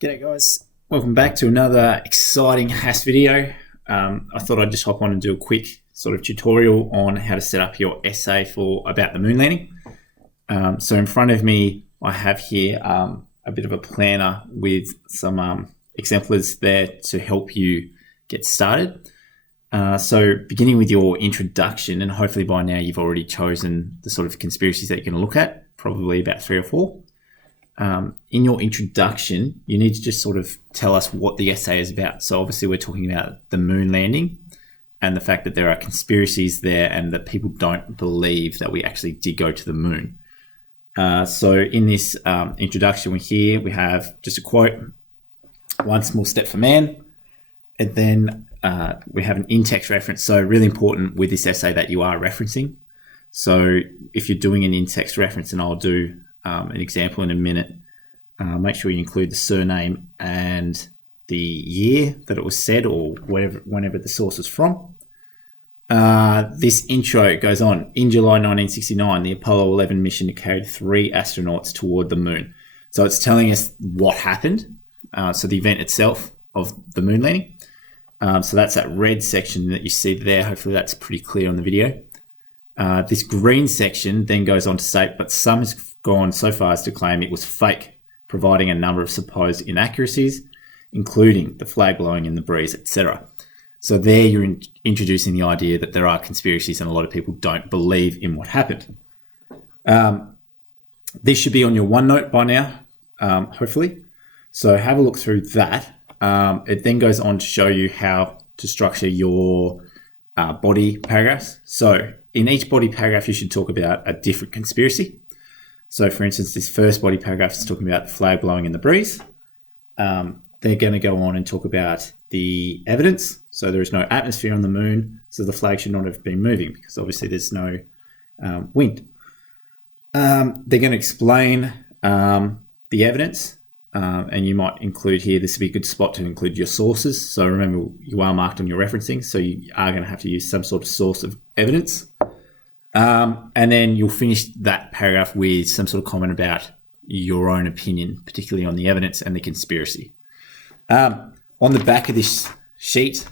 G'day guys, welcome back to another exciting HAS video. I thought I'd just hop on and do a quick sort of tutorial on how to set up your essay for about the moon landing. So in front of me I have here a bit of a planner with some exemplars there to help you get started. So beginning with your introduction, and hopefully by now you've already chosen the sort of conspiracies that you're going to look at, probably about 3 or 4. In your introduction, you need to just sort of tell us what the essay is about. So obviously we're talking about the moon landing and the fact that there are conspiracies there and that people don't believe that we actually did go to the moon. So in this introduction we have just a quote, "One small step for man," and then we have an in-text reference. So really important with this essay that you are referencing. So if you're doing an in-text reference, and I'll do an example in a minute, make sure you include the surname and the year that it was said, or whenever the source is from. This intro goes on. In July 1969, the Apollo 11 mission carried 3 astronauts toward the moon. So it's telling us what happened. So the event itself of the moon landing. So that's that red section that you see there. Hopefully that's pretty clear on the video. This green section then goes on to state, but some has gone so far as to claim it was fake, providing a number of supposed inaccuracies, including the flag blowing in the breeze, etc. So there you're introducing the idea that there are conspiracies and a lot of people don't believe in what happened. This should be on your OneNote by now, hopefully. So have a look through that. It then goes on to show you how to structure your body paragraphs. So in each body paragraph, you should talk about a different conspiracy. So for instance, this first body paragraph is talking about the flag blowing in the breeze. They're going to go on and talk about the evidence. So there is no atmosphere on the moon, so the flag should not have been moving because obviously there's no wind. They're going to explain the evidence, and you might include here, this would be a good spot to include your sources. So remember, you are marked on your referencing, so you are going to have to use some sort of source of evidence. And then you'll finish that paragraph with some sort of comment about your own opinion, particularly on the evidence and the conspiracy. On the back of this sheet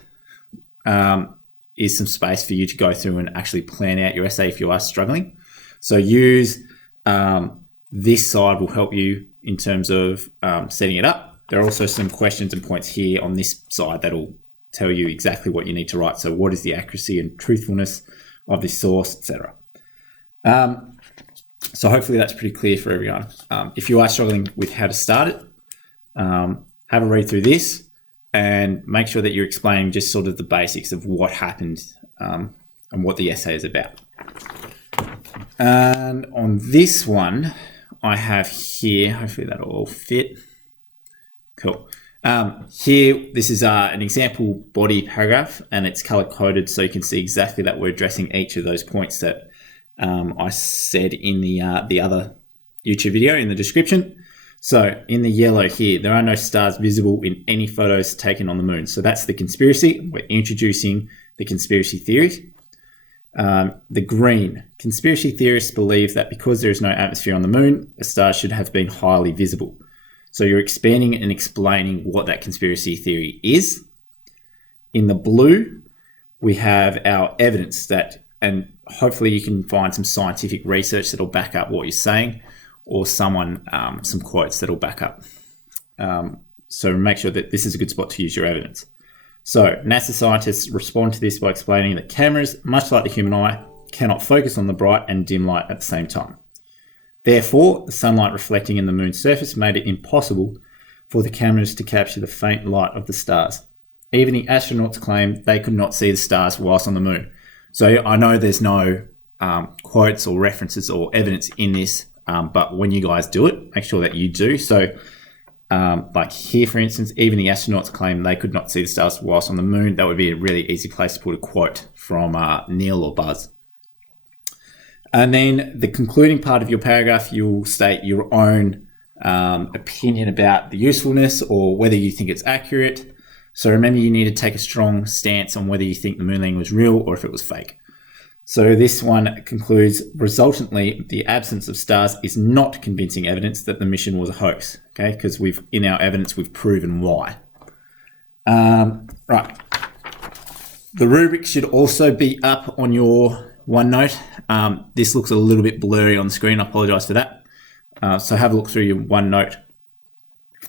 is some space for you to go through and actually plan out your essay if you are struggling. So use this side will help you in terms of setting it up. There are also some questions and points here on this side that will tell you exactly what you need to write. So what is the accuracy and truthfulness of this source, etc. So hopefully that's pretty clear for everyone. If you are struggling with how to start it, have a read through this and make sure that you're explaining just sort of the basics of what happened and what the essay is about. And on this one, I have here, hopefully that'll all fit. Cool. Here, this is an example body paragraph, and it's color coded so you can see exactly that we're addressing each of those points that I said in the other YouTube video in the description. So in the yellow here, there are no stars visible in any photos taken on the moon. So that's the conspiracy. We're introducing the conspiracy theories. The green, conspiracy theorists believe that because there is no atmosphere on the moon, a star should have been highly visible. So you're expanding and explaining what that conspiracy theory is. In the blue, we have our evidence that, and hopefully you can find some scientific research that'll back up what you're saying, or some quotes that'll back up. So make sure that this is a good spot to use your evidence. So NASA scientists respond to this by explaining that cameras, much like the human eye, cannot focus on the bright and dim light at the same time. Therefore, the sunlight reflecting in the moon's surface made it impossible for the cameras to capture the faint light of the stars. Even the astronauts claimed they could not see the stars whilst on the moon. So I know there's no quotes or references or evidence in this, but when you guys do it, make sure that you do. So like here, for instance, even the astronauts claim they could not see the stars whilst on the moon. That would be a really easy place to put a quote from Neil or Buzz. And then the concluding part of your paragraph, you'll state your own opinion about the usefulness or whether you think it's accurate. So remember, you need to take a strong stance on whether you think the moon landing was real or if it was fake. So this one concludes, resultantly, the absence of stars is not convincing evidence that the mission was a hoax. Okay, because in our evidence we've proven why. Right. The rubric should also be up on your OneNote. This looks a little bit blurry on the screen. I apologise for that. So have a look through your OneNote.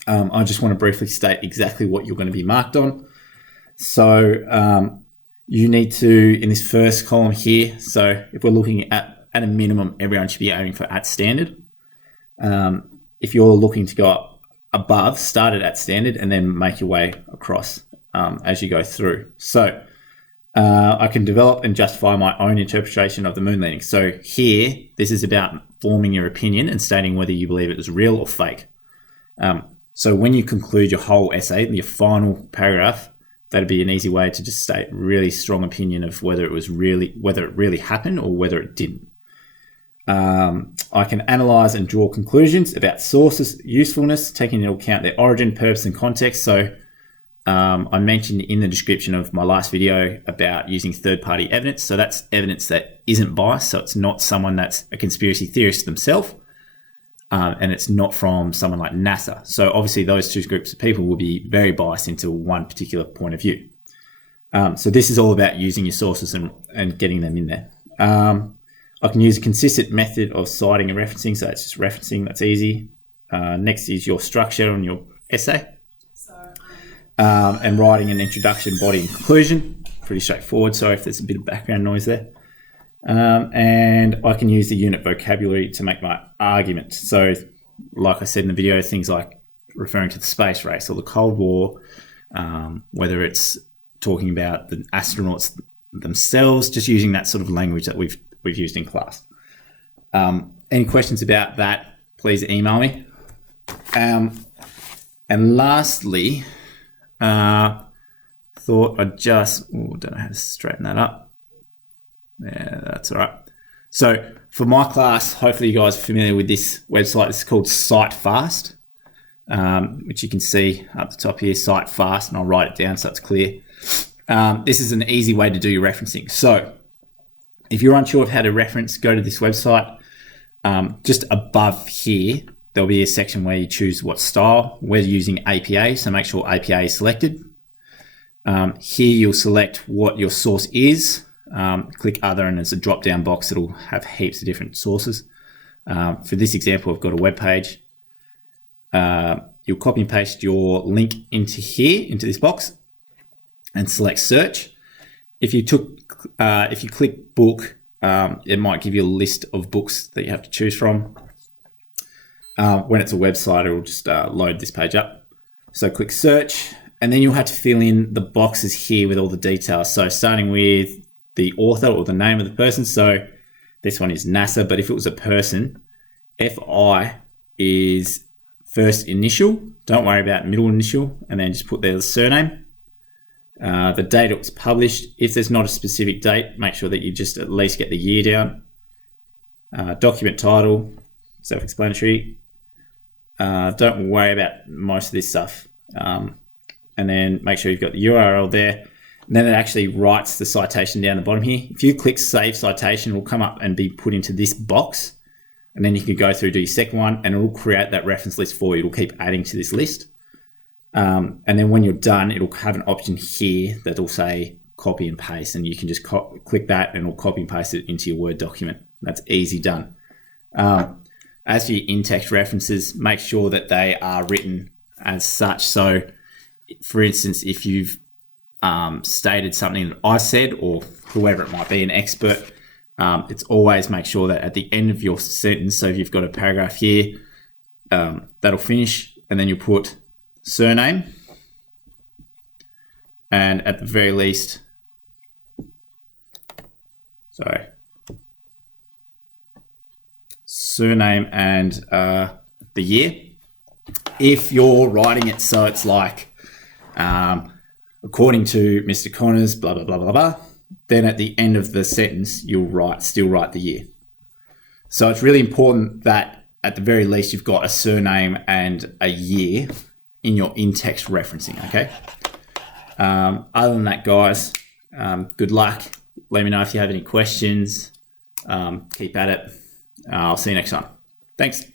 I just want to briefly state exactly what you're going to be marked on. So you need to, in this first column here, so if we're looking at a minimum, everyone should be aiming for at standard. If you're looking to go above, start it at standard and then make your way across as you go through. So I can develop and justify my own interpretation of the moon landing. So here, this is about forming your opinion and stating whether you believe it was real or fake. So when you conclude your whole essay, your final paragraph, that'd be an easy way to just state really strong opinion of whether it really happened or whether it didn't. I can analyze and draw conclusions about sources' usefulness, taking into account their origin, purpose, and context. So I mentioned in the description of my last video about using third-party evidence. So that's evidence that isn't biased. So it's not someone that's a conspiracy theorist themselves, and it's not from someone like NASA. So obviously those two groups of people will be very biased into one particular point of view. So this is all about using your sources and getting them in there. I can use a consistent method of citing and referencing. So it's just referencing, that's easy. Next is your structure on your essay. And writing an introduction, body, and conclusion. Pretty straightforward. Sorry if there's a bit of background noise there. And I can use the unit vocabulary to make my argument. So like I said in the video, things like referring to the space race or the Cold War, whether it's talking about the astronauts themselves, just using that sort of language that we've used in class. Any questions about that, please email me. And lastly, thought I'd just, don't know how to straighten that up. Yeah, that's all right. So for my class, hopefully you guys are familiar with this website. It's called CiteFast, which you can see up the top here, CiteFast, and I'll write it down so it's clear. This is an easy way to do your referencing. So if you're unsure of how to reference, go to this website. Just above here, there'll be a section where you choose what style. We're using APA, so make sure APA is selected. Here you'll select what your source is. Click other and there's a drop down box that'll have heaps of different sources. For this example, I've got a web page. You'll copy and paste your link into here, into this box, and select search. If you click book, it might give you a list of books that you have to choose from. When it's a website, it will just load this page up. So click search, and then you'll have to fill in the boxes here with all the details. So starting with the author or the name of the person. So this one is NASA, but if it was a person, FI is first initial. Don't worry about middle initial, and then just put there the surname. The date it was published. If there's not a specific date, make sure that you just at least get the year down. Document title, self-explanatory. Don't worry about most of this stuff. And then make sure you've got the URL there. And then it actually writes the citation down the bottom here. If you click Save Citation, it will come up and be put into this box. And then you can go through, do your second one, and it will create that reference list for you. It'll keep adding to this list. And then when you're done, it'll have an option here that will say copy and paste. And you can just click that and it'll copy and paste it into your Word document. That's easy done. As for your in-text references, make sure that they are written as such. So, for instance, if you've stated something that I said, or whoever it might be, an expert, it's always make sure that at the end of your sentence, so if you've got a paragraph here, that'll finish, and then you put surname, and at the very least, surname and the year. If you're writing it so it's like, according to Mr. Connors, blah, blah, blah, blah, blah, then at the end of the sentence, you'll still write the year. So it's really important that at the very least, you've got a surname and a year in your in-text referencing, okay? Other than that, guys, good luck. Let me know if you have any questions. Keep at it. I'll see you next time. Thanks.